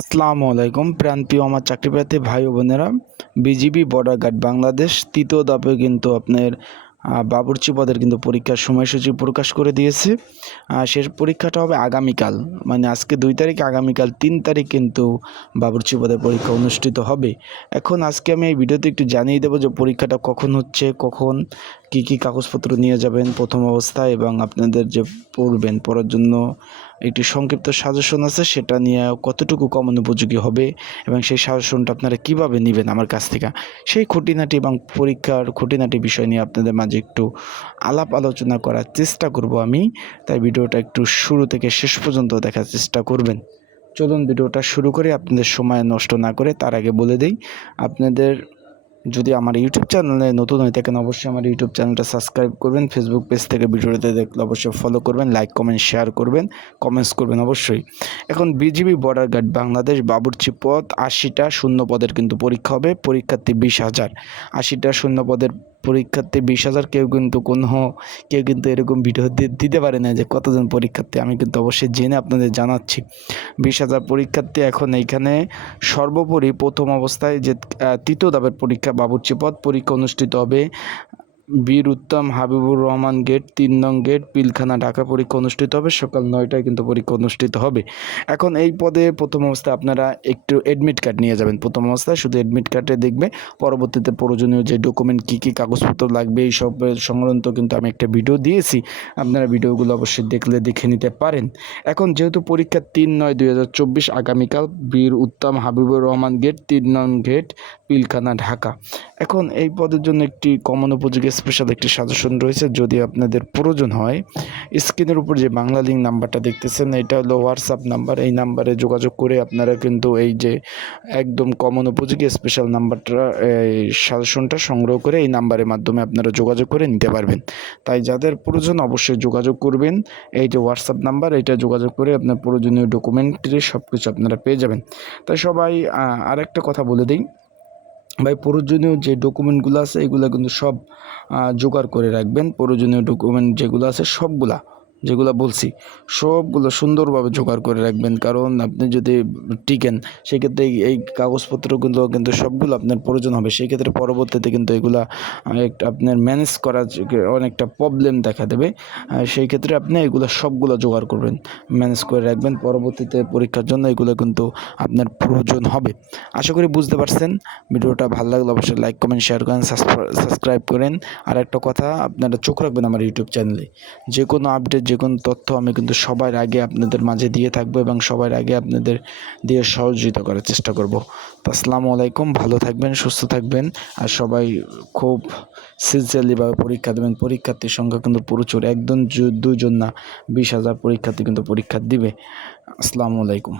আসসালামু আলাইকুম। প্রান্তীয় আমার চাকরিপ্রার্থী ভাই ও বোনেরা, বিজিবি বর্ডার গার্ড বাংলাদেশ তৃতীয় ধাপে কিন্তু আপনার বাবুর্চি পদের কিন্তু পরীক্ষার সময়সূচি প্রকাশ করে দিয়েছে। শেষ পরীক্ষাটা হবে আগামীকাল মানে আজকে দুই তারিখ, আগামীকাল তিন তারিখ কিন্তু বাবুর্চি পদের পরীক্ষা অনুষ্ঠিত হবে। এখন আজকে আমি এই ভিডিওতে একটু জানিয়ে দেবো যে পরীক্ষাটা কখন হচ্ছে, কখন কি কি কাগজপত্র নিয়ে যাবেন, প্রথম অবস্থায় এবং আপনাদের যে পড়বেন পড়ার জন্য একটি সংক্ষিপ্ত সাজেশন আছে, সেটা নিয়ে কতটুকু কমন উপযোগী হবে এবং সেই সাজেশনটা আপনারা কীভাবে নেবেন আমার কাছ থেকে? সেই খুঁটিনাটি এবং পরীক্ষার খুঁটিনাটি বিষয় নিয়ে আপনাদের মাঝে একটু আলাপ আলোচনা করার চেষ্টা করব আমি। তাই ভিডিওটা একটু শুরু থেকে শেষ পর্যন্ত দেখার চেষ্টা করবেন। চলুন ভিডিওটা শুরু করে, আপনাদের সময় নষ্ট না করে তার আগে বলে দিই, আপনাদের যদি আমার ইউটিউব চ্যানেলে নতুন হয়ে থাকেন, অবশ্যই আমার ইউটিউব চ্যানেলটা সাবস্ক্রাইব করবেন। ফেসবুক পেজ থেকে ভিডিওটাতে দেখলে অবশ্যই ফলো করবেন লাইক কমেন্ট শেয়ার করবেন কমেন্টস করবেন অবশ্যই। এখন বিজিবি বর্ডার গার্ড বাংলাদেশ বাবুর্চি পদ আশিটা শূন্য পদের কিন্তু পরীক্ষা হবে, পরীক্ষার্থী বিশ হাজার। আশিটা শূন্য পদের পরীক্ষার্থী বিশ হাজার কেউ কিন্তু কোনো কেউ কিন্তু এরকম ভিডিও দিতে পারে না যে কতজন পরীক্ষার্থী, আমি কিন্তু অবশ্যই জেনে আপনাদের জানাচ্ছি। বিশ হাজার পরীক্ষার্থী এখন এইখানে সর্বোপরি প্রথম অবস্থায় যে তৃতীয় দাবের পরীক্ষা বাবুর্চি পদ পরীক্ষা অনুষ্ঠিত হবে বীর উত্তম হাবিবুর রহমান গেট, তিন নং গেট, পিলখানা, ঢাকা পরীক্ষা অনুষ্ঠিত হবে। সকাল নয়টায় কিন্তু পরীক্ষা অনুষ্ঠিত হবে। এখন এই পদে প্রথম অবস্থায় আপনারা একটু অ্যাডমিট কার্ড নিয়ে যাবেন। প্রথম অবস্থায় শুধু অ্যাডমিট কার্ডে দেখবে। পরবর্তীতে প্রয়োজনীয় যে ডকুমেন্ট কী কী কাগজপত্র লাগবে, এই সব সংক্রান্ত কিন্তু আমি একটা ভিডিও দিয়েছি। আপনারা ভিডিওগুলো অবশ্যই দেখলে দেখে নিতে পারেন। এখন যেহেতু পরীক্ষা তিন নয় দুই হাজার চব্বিশ, আগামীকাল বীর উত্তম হাবিবুর রহমান গেট, তিন নং গেট, পিলখানা, ঢাকা। এখন এই পদের জন্য একটি কমন উপযোগী স্পেশাল একটি সাজেশন রয়েছে, যদি আপনাদের প্রয়োজন হয়। স্ক্রিনের উপর যে বাংলা লিঙ্ক নাম্বারটা দেখতেছেন, এটা হলো হোয়াটসঅ্যাপ নাম্বার এই নাম্বারে যোগাযোগ করে আপনারা কিন্তু এই যে একদম কমন উপযোগী স্পেশাল নাম্বারটা এই সাজেশনটা সংগ্রহ করে এই নাম্বারের মাধ্যমে আপনারা যোগাযোগ করে নিতে পারবেন। তাই যাদের প্রয়োজন অবশ্যই যোগাযোগ করবেন। এই যে হোয়াটসঅ্যাপ নাম্বার এটা যোগাযোগ করে আপনার প্রয়োজনীয় ডকুমেন্টারি সব কিছু আপনারা পেয়ে যাবেন। তাই সবাই আরেকটা কথা বলে দিই। ভাই, প্রয়োজনীয় যে ডকুমেন্টগুলো আছে, এগুলো কিন্তু সব জোগাড় করে রাখবেন। প্রয়োজনীয় ডকুমেন্ট যেগুলো আছে, সবগুলা। যেগুলো বলছি, সবগুলো সুন্দরভাবে জোগাড় করে রাখবেন। কারণ আপনি যদি টিকেন, সেক্ষেত্রে এই- কাগজপত্রগুলো কিন্তু সবগুলো আপনার প্রয়োজন হবে। সেই ক্ষেত্রে পরবর্তীতে কিন্তু এগুলা একটা আপনার ম্যানেজ করার যে অনেকটা প্রবলেম দেখা দেবে। সেই ক্ষেত্রে আপনি এগুলো সবগুলো জোগাড় করবেন ম্যানেজ করে রাখবেন। পরবর্তীতে পরীক্ষার জন্য এগুলো কিন্তু আপনার প্রয়োজন হবে। আশা করি বুঝতে পারছেন। ভিডিওটা ভালো লাগলে অবশ্যই লাইক কমেন্ট শেয়ার করেন সাবস্ক্রাইব করেন। আর একটা কথা, আপনারা চোখ রাখবেন আমার ইউটিউব চ্যানেলে যে কোনো আপডেট যে কোনো তথ্য আমি কিন্তু সবার আগে আপনাদের মাঝে দিয়ে থাকব এবং সবার আগে আপনাদের দিয়ে সহযোগিতা করার চেষ্টা করব। আসসালামু আলাইকুম, ভালো থাকবেন, সুস্থ থাকবেন। আর সবাই খুব সিনসিয়ারলিভাবে পরীক্ষা দেবেন। পরীক্ষার্থীর সংখ্যা কিন্তু প্রচুর, একজন, দুজন না, বিশ হাজার পরীক্ষার্থী কিন্তু পরীক্ষা দিবে। আসসালামু আলাইকুম।